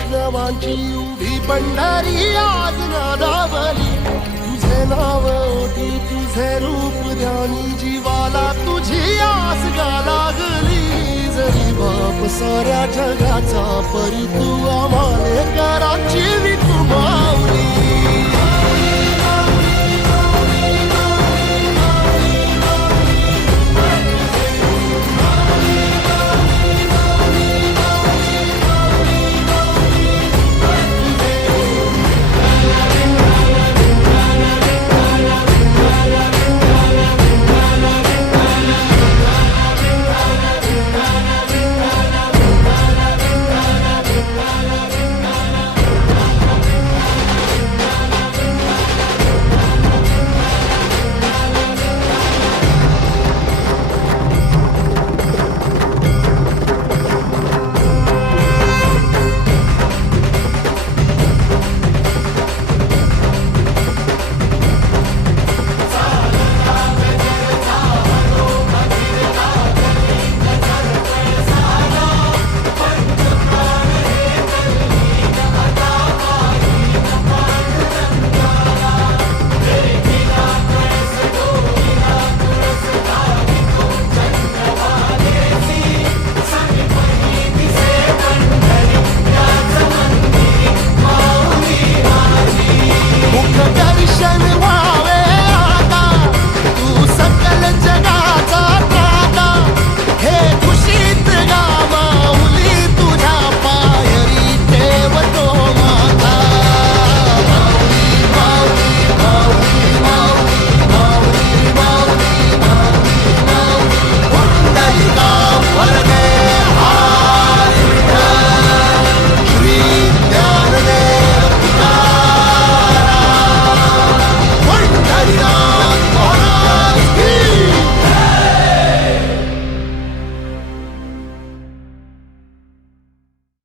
उभी भंडारी आज गाला तुझे नाव तुझे रूप द्यानी जीवाला तुझी आस लागली जरी बाप साऱ्या जगाचा परी